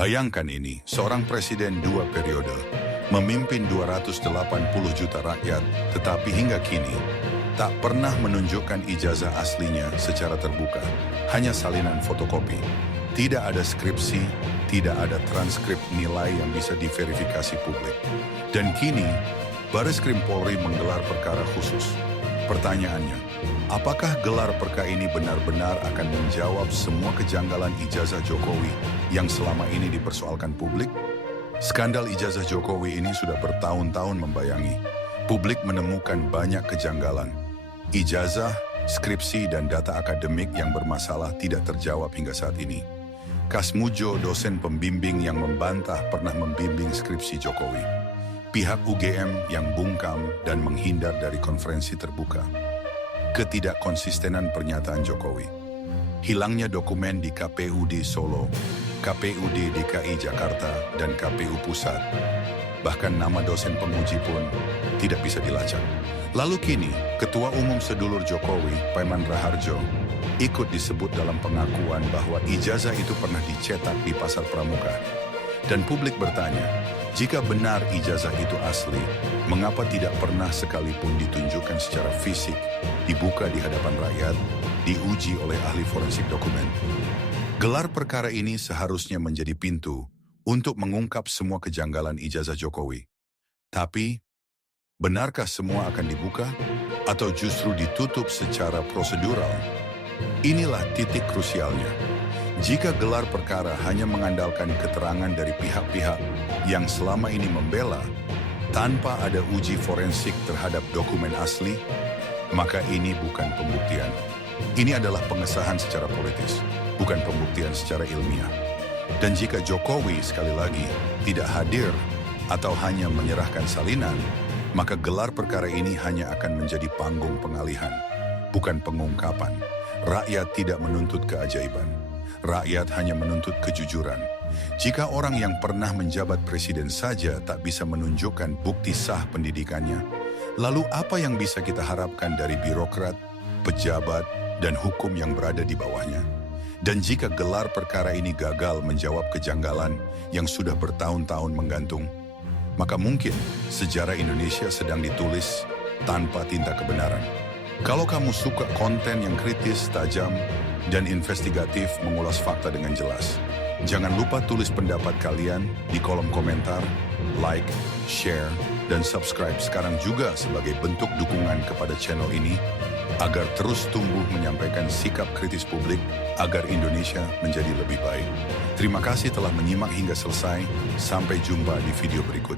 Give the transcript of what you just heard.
Bayangkan ini, seorang presiden 2 periode, memimpin 280 juta rakyat, tetapi hingga kini, tak pernah menunjukkan ijazah aslinya secara terbuka, hanya salinan fotokopi. Tidak ada skripsi, tidak ada transkrip nilai yang bisa diverifikasi publik. Dan kini, Bareskrim Polri menggelar perkara khusus. Pertanyaannya, apakah gelar perkara ini benar-benar akan menjawab semua kejanggalan ijazah Jokowi yang selama ini dipersoalkan publik? Skandal ijazah Jokowi ini sudah bertahun-tahun membayangi. Publik menemukan banyak kejanggalan. Ijazah, skripsi, dan data akademik yang bermasalah tidak terjawab hingga saat ini. Kasmujo, dosen pembimbing yang membantah pernah membimbing skripsi Jokowi. Pihak UGM yang bungkam dan menghindar dari konferensi terbuka. Ketidakkonsistenan pernyataan Jokowi. Hilangnya dokumen di KPUD Solo, KPUD DKI Jakarta, dan KPU Pusat. Bahkan nama dosen penguji pun tidak bisa dilacak. Lalu kini, Ketua Umum sedulur Jokowi, Paiman Raharjo, ikut disebut dalam pengakuan bahwa ijazah itu pernah dicetak di Pasar Pramuka. Dan publik bertanya, jika benar ijazah itu asli, mengapa tidak pernah sekalipun ditunjukkan secara fisik, dibuka di hadapan rakyat, diuji oleh ahli forensik dokumen? Gelar perkara ini seharusnya menjadi pintu untuk mengungkap semua kejanggalan ijazah Jokowi. Tapi, benarkah semua akan dibuka atau justru ditutup secara prosedural? Inilah titik krusialnya. Jika gelar perkara hanya mengandalkan keterangan dari pihak-pihak yang selama ini membela, tanpa ada uji forensik terhadap dokumen asli, maka ini bukan pembuktian. Ini adalah pengesahan secara politis, bukan pembuktian secara ilmiah. Dan jika Jokowi sekali lagi tidak hadir atau hanya menyerahkan salinan, maka gelar perkara ini hanya akan menjadi panggung pengalihan, bukan pengungkapan. Rakyat tidak menuntut keajaiban. Rakyat hanya menuntut kejujuran. Jika orang yang pernah menjabat presiden saja tak bisa menunjukkan bukti sah pendidikannya, lalu apa yang bisa kita harapkan dari birokrat, pejabat, dan hukum yang berada di bawahnya? Dan jika gelar perkara ini gagal menjawab kejanggalan yang sudah bertahun-tahun menggantung, maka mungkin sejarah Indonesia sedang ditulis tanpa tinta kebenaran. Kalau kamu suka konten yang kritis, tajam, dan investigatif mengulas fakta dengan jelas, jangan lupa tulis pendapat kalian di kolom komentar, like, share, dan subscribe sekarang juga sebagai bentuk dukungan kepada channel ini agar terus tumbuh menyampaikan sikap kritis publik agar Indonesia menjadi lebih baik. Terima kasih telah menyimak hingga selesai. Sampai jumpa di video berikut.